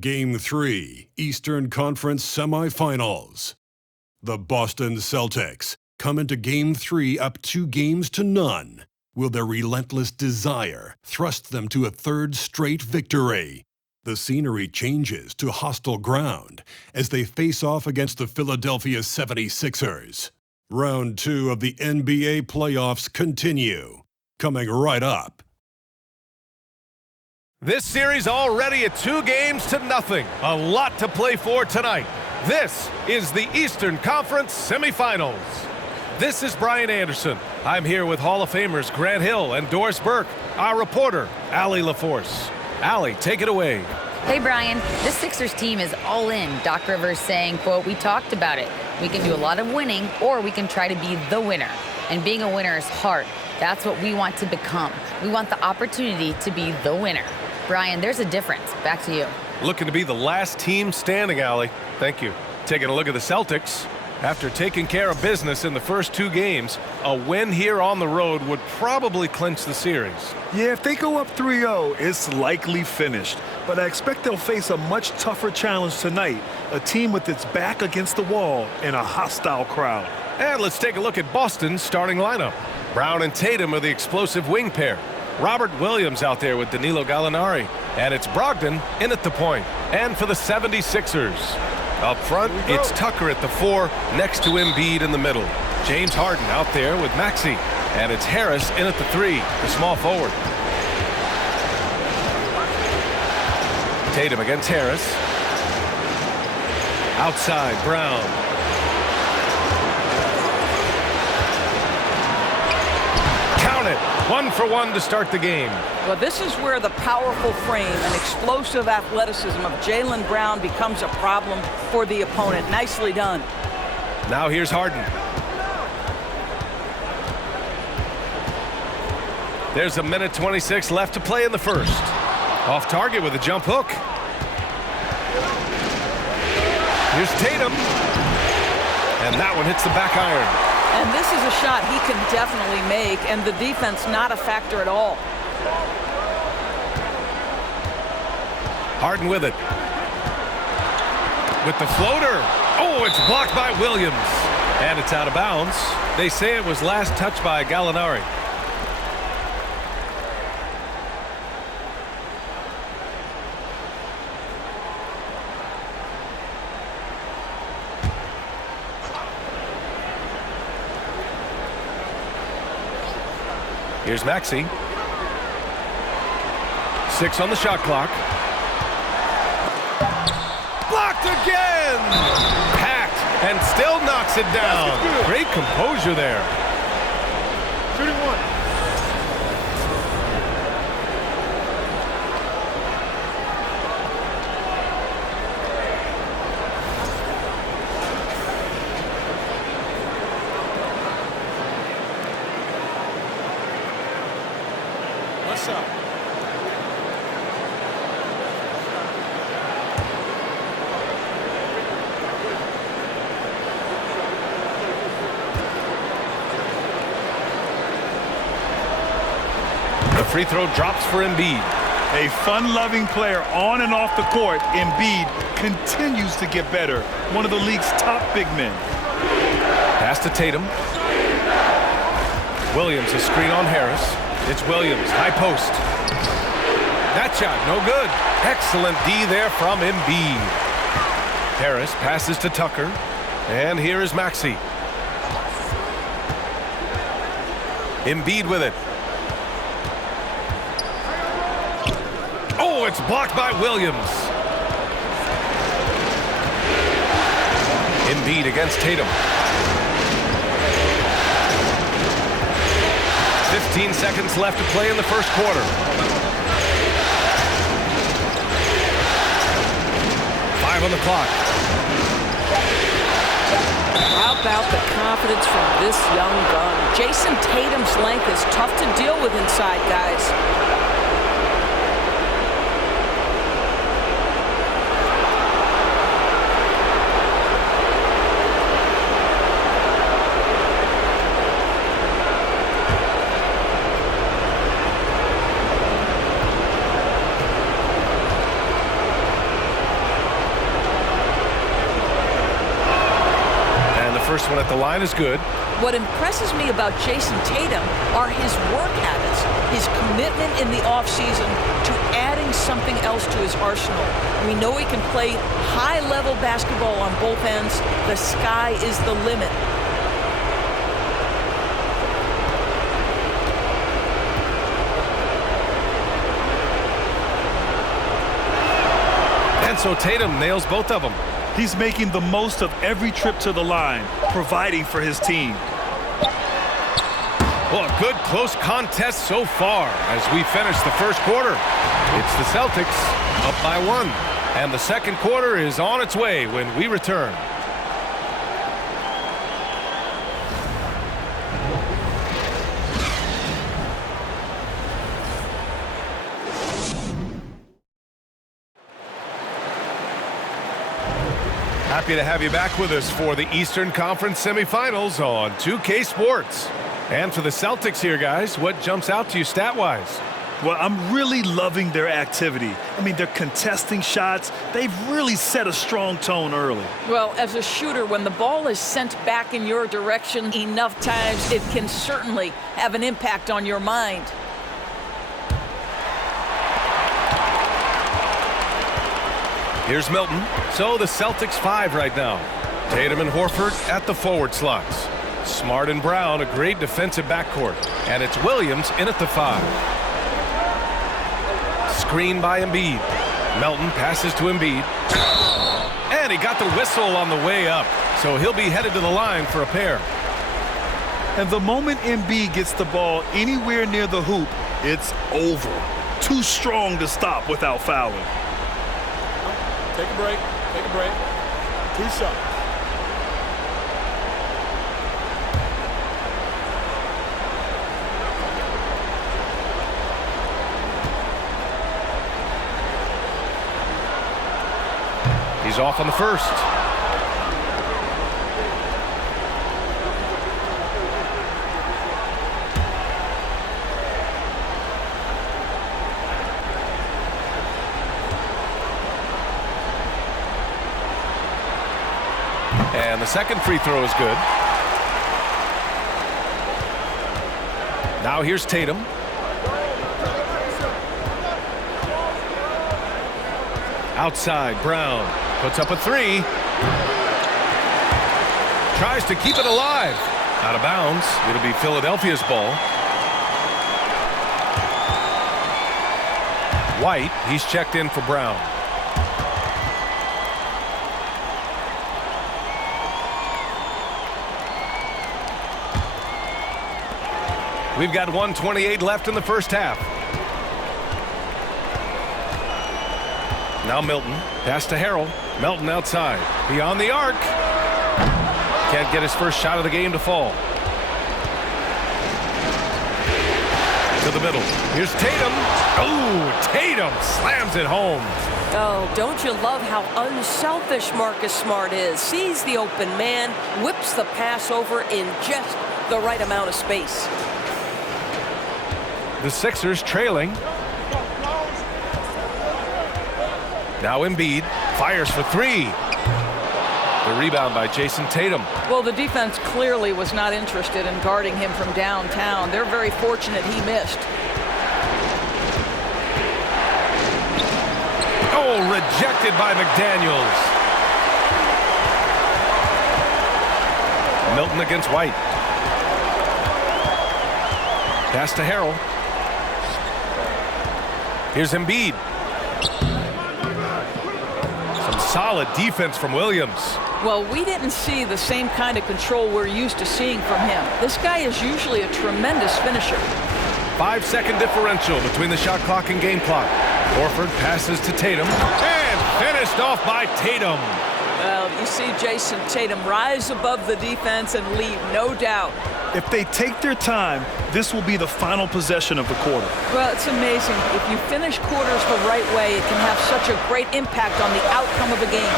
Game 3, Eastern Conference Semifinals. The Boston Celtics come into Game 3 up 2-0. Will their relentless desire thrust them to a third straight victory? The scenery changes to hostile ground as they face off against the Philadelphia 76ers. Round 2 of the NBA playoffs continue. Coming right up. This series already at 2-0. A lot to play for tonight. This is the Eastern Conference Semifinals. This is Brian Anderson. I'm here with Hall of Famers Grant Hill and Doris Burke, our reporter, Allie LaForce. Allie, take it away. Hey, Brian. This Sixers team is all in. Doc Rivers saying, quote, "We talked about it. We can do a lot of winning, or we can try to be the winner. And being a winner is hard. That's what we want to become. We want the opportunity to be the winner." Brian, there's a difference. Back to you. Looking to be the last team standing, Allie. Thank you. Taking a look at the Celtics. After taking care of business in the first 2 games, a win here on the road would probably clinch the series. Yeah, if they go up 3-0, it's likely finished. But I expect they'll face a much tougher challenge tonight, a team with its back against the wall and a hostile crowd. And let's take a look at Boston's starting lineup. Brown and Tatum are the explosive wing pair. Robert Williams out there with Danilo Gallinari. And it's Brogdon in at the point. And for the 76ers. Up front, it's Tucker at the 4, next to Embiid in the middle. James Harden out there with Maxey. And it's Harris in at the 3, the small forward. Tatum against Harris. Outside, Brown. Count it. 1 for 1 to start the game. Well, this is where the powerful frame and explosive athleticism of Jaylen Brown becomes a problem for the opponent. Nicely done. Now here's Harden. There's 1:26 left to play in the first. Off target with a jump hook. Here's Tatum. And that one hits the back iron. And this is a shot he can definitely make, and the defense not a factor at all. Harden with it. With the floater. Oh, it's blocked by Williams. And it's out of bounds. They say it was last touched by Gallinari. Here's Maxey. 6 on the shot clock. Blocked again! Packed and still knocks it down. Great composure there. Shooting 1. What's up? The free throw drops for Embiid. A fun-loving player on and off the court, Embiid continues to get better. One of the league's top big men. Pass to Tatum. Williams, a screen on Harris. It's Williams, high post. That shot, no good. Excellent D there from Embiid. Harris passes to Tucker. And here is Maxey. Embiid with it. Oh, it's blocked by Williams. Embiid against Tatum. 15 seconds left to play in the first quarter. 5 on the clock. How about the confidence from this young gun? Jason Tatum's length is tough to deal with inside, guys. this one at the line is good. What impresses me about Jason Tatum are his work habits, his commitment in the offseason to adding something else to his arsenal. We know he can play high-level basketball on both ends. The sky is the limit. And so Tatum nails both of them. He's making the most of every trip to the line, providing for his team. Well, a good close contest so far as we finish the first quarter. It's the Celtics up by 1. And the second quarter is on its way when we return. Happy to have you back with us for the Eastern Conference semifinals on 2K Sports. And for the Celtics here, guys, what jumps out to you stat-wise? Well, I'm really loving their activity. I mean, they're contesting shots. They've really set a strong tone early. Well, as a shooter, when the ball is sent back in your direction enough times, it can certainly have an impact on your mind. Here's Milton. So the Celtics 5 right now. Tatum and Horford at the forward slots. Smart and Brown, a great defensive backcourt. And it's Williams in at the 5. Screen by Embiid. Melton passes to Embiid. And he got the whistle on the way up. So he'll be headed to the line for a pair. And the moment Embiid gets the ball anywhere near the hoop, it's over. Too strong to stop without fouling. Take a break. Take a break. 2 shots. He's off on the first. And the second free throw is good. Now here's Tatum. Outside, Brown puts up a 3. Tries to keep it alive. Out of bounds. It'll be Philadelphia's ball. White, he's checked in for Brown. We've got 1:28 left in the first half. Now Milton. Pass to Harrell. Melton outside. Beyond the arc. Can't get his first shot of the game to fall. To the middle. Here's Tatum. Oh, Tatum slams it home. Oh, don't you love how unselfish Marcus Smart is? Sees the open man, whips the pass over in just the right amount of space. The Sixers trailing. Now Embiid fires for 3. The rebound by Jason Tatum. Well, the defense clearly was not interested in guarding him from downtown. They're very fortunate he missed. Oh, rejected by McDaniels. Milton against White. Pass to Harrell. Here's Embiid. Some solid defense from Williams. Well, we didn't see the same kind of control we're used to seeing from him. This guy is usually a tremendous finisher. 5-second differential between the shot clock and game clock. Horford passes to Tatum. And finished off by Tatum. Well, you see Jason Tatum rise above the defense and lead, no doubt. If they take their time, this will be the final possession of the quarter. Well, it's amazing. If you finish quarters the right way, it can have such a great impact on the outcome of the game.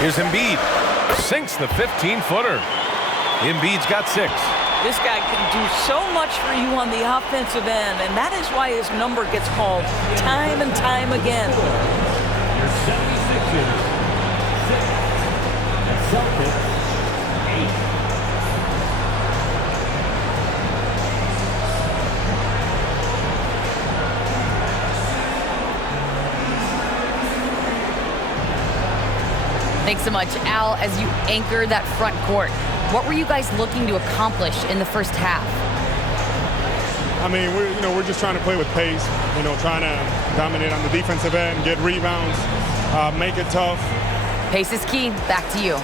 Here's Embiid. Sinks the 15-footer. Embiid's got 6. This guy can do so much for you on the offensive end, and that is why his number gets called time and time again. Your 76ers, 6. And Celtics, Thanks so much, Al. As you anchor that front court, what were you guys looking to accomplish in the first half? I mean, we're just trying to play with pace, trying to dominate on the defensive end, get rebounds, make it tough. Pace is key. Back to you.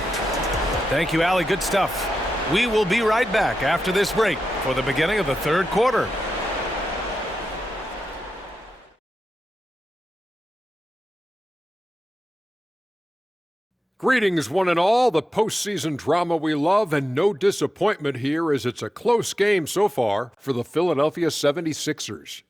Thank you, Allie. Good stuff. We will be right back after this break for the beginning of the third quarter. Greetings, one and all. The postseason drama we love, and no disappointment here as it's a close game so far for the Philadelphia 76ers.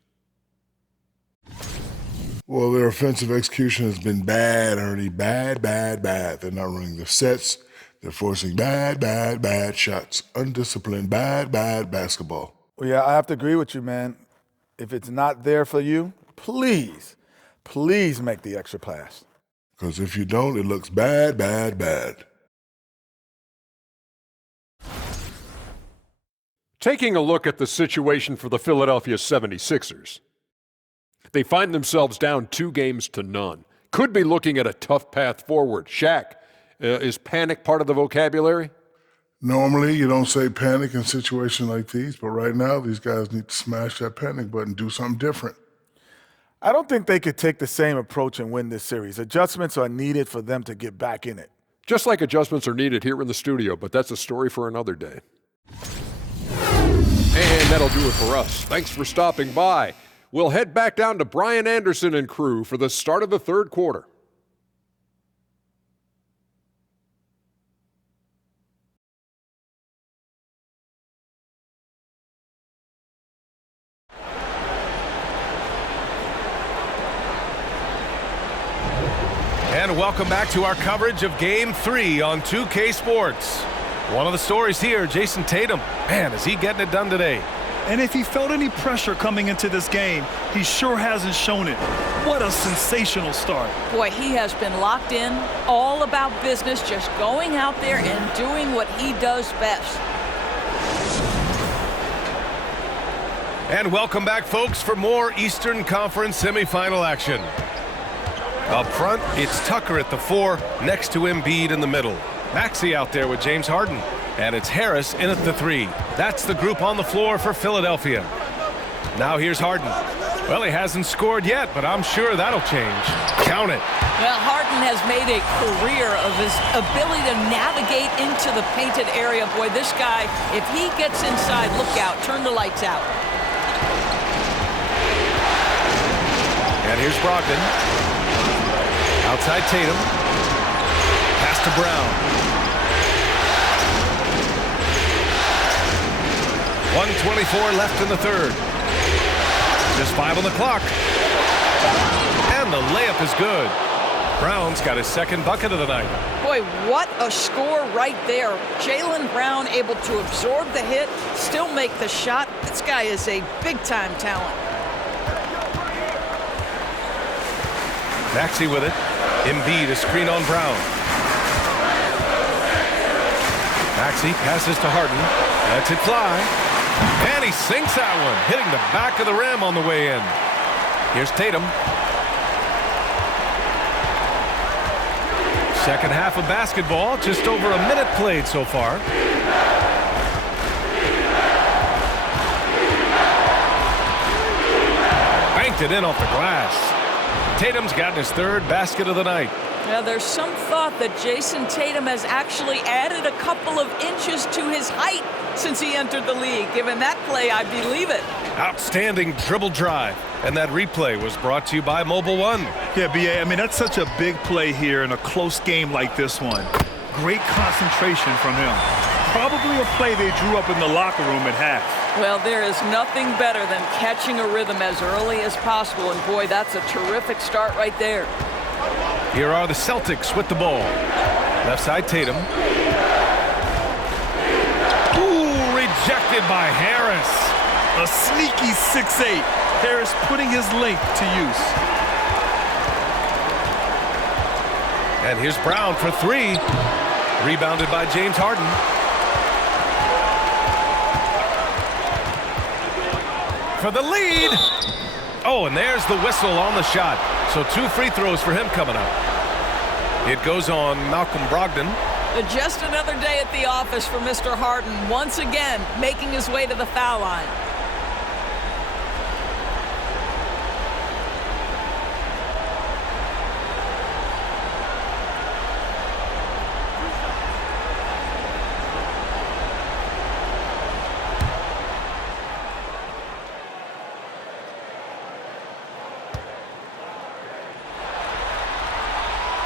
Well, their offensive execution has been bad, Ernie. Bad. They're not running their sets. They're forcing bad shots. Undisciplined, bad basketball. Well, yeah, I have to agree with you, man. If it's not there for you, please make the extra pass. Because if you don't, it looks bad. Taking a look at the situation for the Philadelphia 76ers. They find themselves down 2-0. Could be looking at a tough path forward. Shaq, is panic part of the vocabulary? Normally, you don't say panic in situations like these, but right now, these guys need to smash that panic button, do something different. I don't think they could take the same approach and win this series. Adjustments are needed for them to get back in it. Just like adjustments are needed here in the studio, but that's a story for another day. And that'll do it for us. Thanks for stopping by. We'll head back down to Brian Anderson and crew for the start of the third quarter. And welcome back to our coverage of Game 3 on 2K Sports. One of the stories here, Jason Tatum. Man, is he getting it done today. And if he felt any pressure coming into this game, he sure hasn't shown it. What a sensational start. Boy, he has been locked in, all about business, just going out there and doing what he does best. And welcome back, folks, for more Eastern Conference semifinal action. Up front, it's Tucker at the 4, next to Embiid in the middle. Maxey out there with James Harden. And it's Harris in at the 3. That's the group on the floor for Philadelphia. Now here's Harden. Well, he hasn't scored yet, but I'm sure that'll change. Count it. Well, Harden has made a career of his ability to navigate into the painted area. Boy, this guy, if he gets inside, look out, turn the lights out. And here's Brogdon. Outside Tatum. Pass to Brown. 1:24 left in the third. Just 5 on the clock. And the layup is good. Brown's got his second bucket of the night. Boy, what a score right there. Jaylen Brown able to absorb the hit, still make the shot. This guy is a big-time talent. Maxey with it. Embiid, a screen on Brown. Maxey passes to Harden. Lets it fly. And he sinks that one, hitting the back of the rim on the way in. Here's Tatum. Second half of basketball, just over a minute played so far. Banked it in off the glass. Tatum's gotten his third basket of the night. Now, there's some thought that Jason Tatum has actually added a couple of inches to his height since he entered the league. Given that play, I believe it. Outstanding dribble drive. And that replay was brought to you by Mobile One. Yeah, B.A., I mean, that's such a big play here in a close game like this one. Great concentration from him. Probably a play they drew up in the locker room at half. Well, there is nothing better than catching a rhythm as early as possible. And, boy, that's a terrific start right there. Here are the Celtics with the ball. Left side, Tatum. Ooh, rejected by Harris. A sneaky 6'8". Harris putting his length to use. And here's Brown for 3. Rebounded by James Harden. For the lead. Oh, and there's the whistle on the shot. So 2 free throws for him coming up. It goes on Malcolm Brogdon. Just another day at the office for Mr. Harden, once again making his way to the foul line.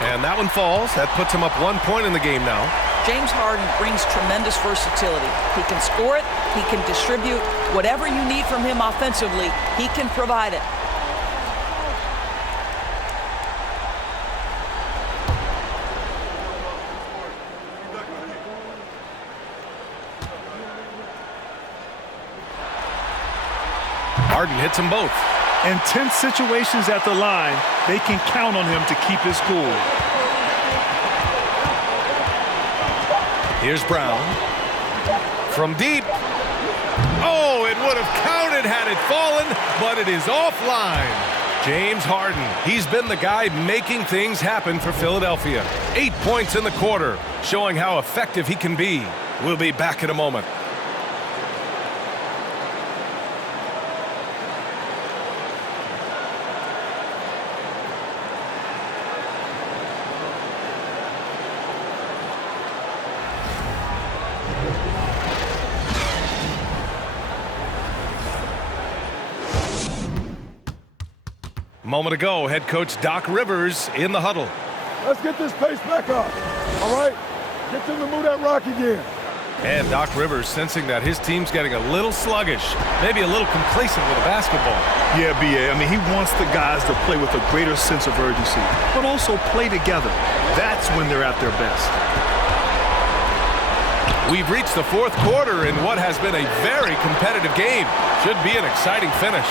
And that one falls. That puts him up 1 point in the game now. James Harden brings tremendous versatility. He can score it. He can distribute. Whatever you need from him offensively, he can provide it. Harden hits them both. In tense situations at the line, they can count on him to keep his cool. Here's Brown. From deep. Oh, it would have counted had it fallen, but it is offline. James Harden, he's been the guy making things happen for Philadelphia. 8 points in the quarter, showing how effective he can be. We'll be back in a moment. A moment ago, head coach Doc Rivers in the huddle. Let's get this pace back up. All right? Get them to move that rock again. And Doc Rivers sensing that his team's getting a little sluggish, maybe a little complacent with the basketball. Yeah, B.A. I mean, he wants the guys to play with a greater sense of urgency, but also play together. That's when they're at their best. We've reached the fourth quarter in what has been a very competitive game. Should be an exciting finish.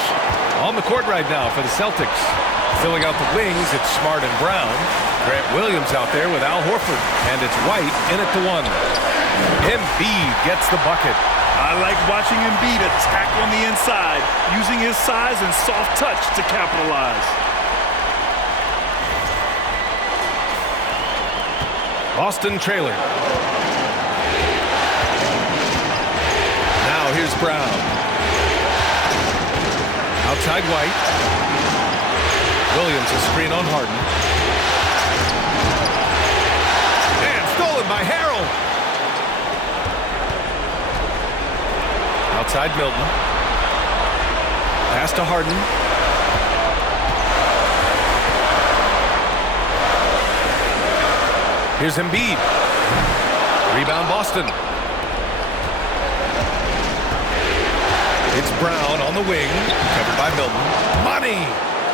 On the court right now for the Celtics. Filling out the wings, it's Smart and Brown. Grant Williams out there with Al Horford. And it's White in at the one. Embiid gets the bucket. I like watching Embiid attack on the inside, using his size and soft touch to capitalize. Boston trailing. Now here's Brown. Outside White. Williams a screen on Harden. And stolen by Harrell. Outside Milton. Pass to Harden. Here's Embiid. Rebound Boston. It's Brown on the wing, covered by Milton. Money!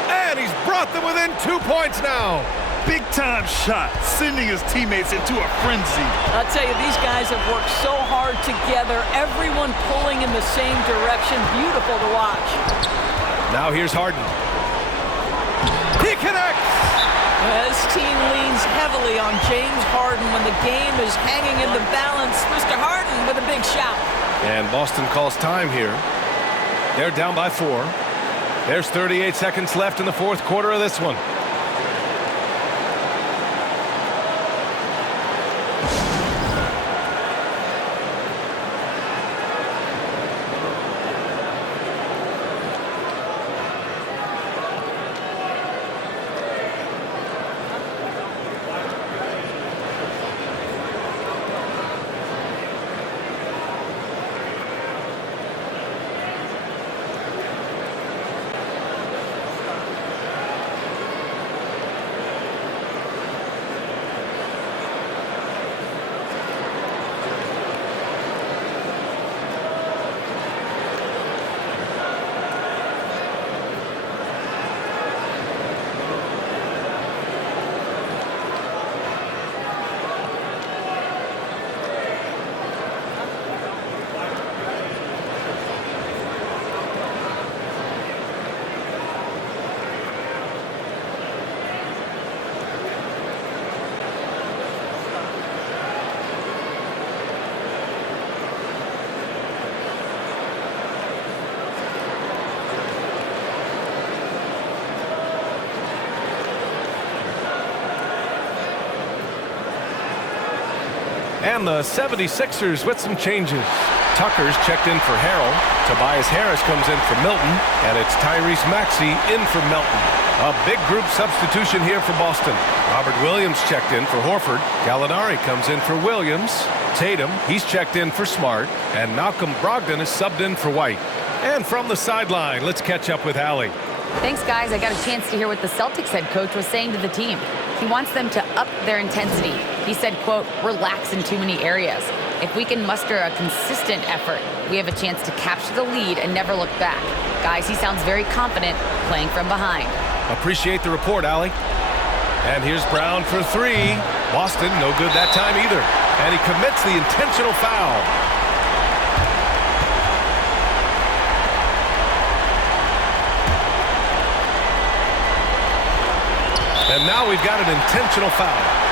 And he's brought them within 2 points now. Big-time shot, sending his teammates into a frenzy. I'll tell you, these guys have worked so hard together, everyone pulling in the same direction. Beautiful to watch. Now here's Harden. He connects! This team leans heavily on James Harden when the game is hanging in the balance. Mr. Harden with a big shot. And Boston calls time here. They're down by 4. There's 38 seconds left in the fourth quarter of this one. And the 76ers with some changes. Tucker's checked in for Harrell. Tobias Harris comes in for Milton. And it's Tyrese Maxey in for Melton. A big group substitution here for Boston. Robert Williams checked in for Horford. Gallinari comes in for Williams. Tatum, he's checked in for Smart. And Malcolm Brogdon is subbed in for White. And from the sideline, let's catch up with Allie. Thanks, guys. I got a chance to hear what the Celtics head coach was saying to the team. He wants them to up their intensity. He said, quote, relax in too many areas. If we can muster a consistent effort, we have a chance to capture the lead and never look back. Guys, he sounds very confident playing from behind. Appreciate the report, Allie. And here's Brown for three. Boston, no good that time either. And he commits the intentional foul. And now we've got an intentional foul.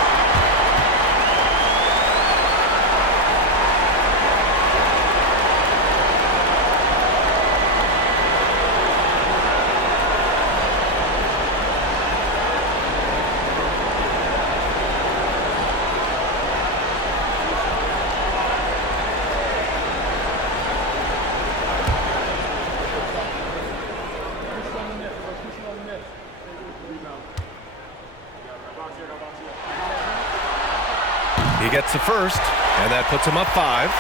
He gets the first, and that puts him up 5.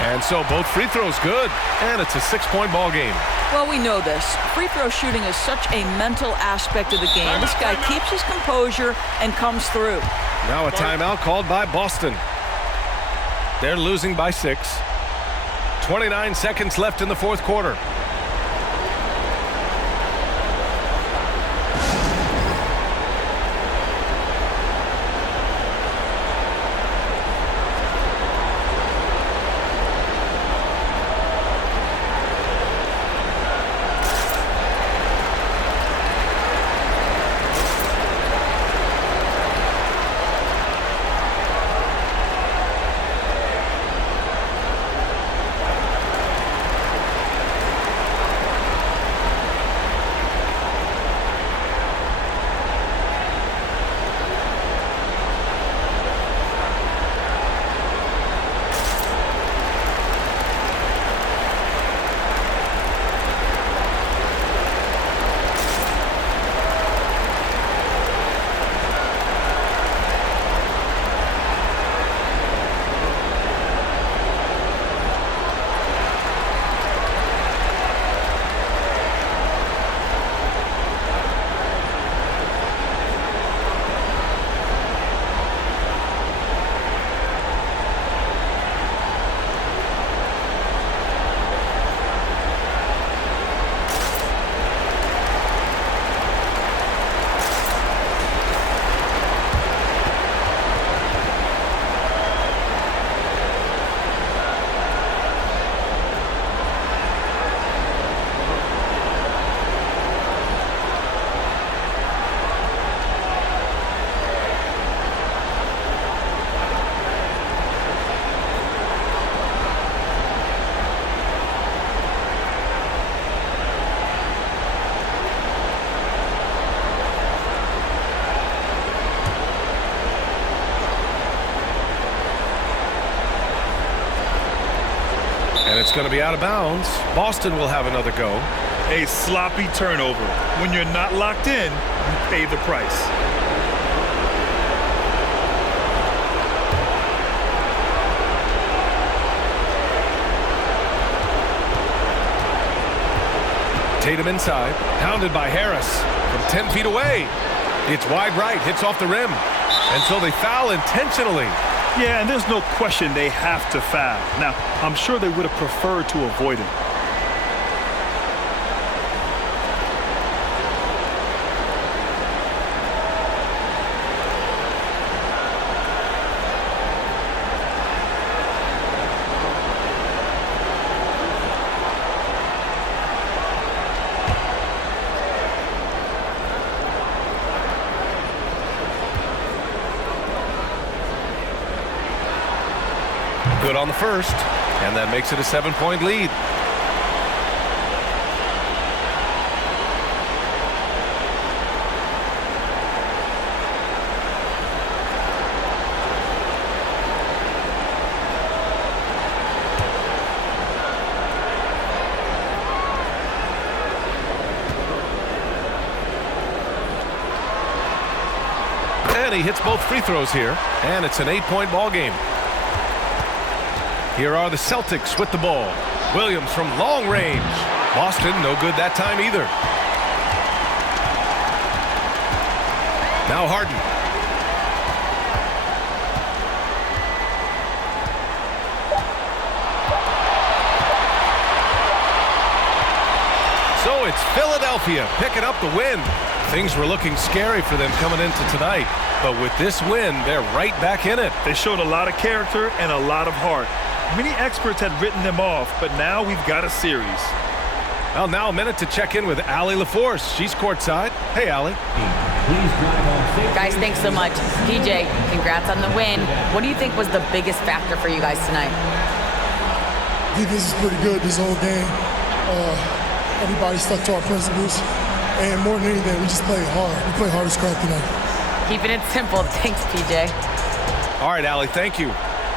And so both free throws good, and it's a 6-point ball game. Well, we know this. Free throw shooting is such a mental aspect of the game. This guy keeps his composure and comes through. Now a timeout called by Boston. They're losing by 6. 29 seconds left in the fourth quarter. And it's going to be out of bounds. Boston will have another go. A sloppy turnover. When you're not locked in, you pay the price. Tatum inside, pounded by Harris from 10 feet away. It's wide right, hits off the rim. And so they foul intentionally. Yeah, and there's no question they have to foul. Now, I'm sure they would have preferred to avoid it. Good on the first. And that makes it a 7-point lead. And he hits both free throws here, and it's an 8-point ball game. Here are the Celtics with the ball. Williams from long range. Boston no good that time either. Now Harden. So it's Philadelphia picking up the win. Things were looking scary for them coming into tonight, but with this win, they're right back in it. They showed a lot of character and a lot of heart. Many experts had written them off, but now we've got a series. Well, now a minute to check in with Allie LaForce. She's courtside. Hey, Allie. Guys, thanks so much. PJ, congrats on the win. What do you think was the biggest factor for you guys tonight? Defense is pretty good this whole game. Everybody stuck to our principles. And more than anything, we just played hard. We played hard as crap tonight. Keeping it simple. Thanks, PJ. All right, Allie, thank you.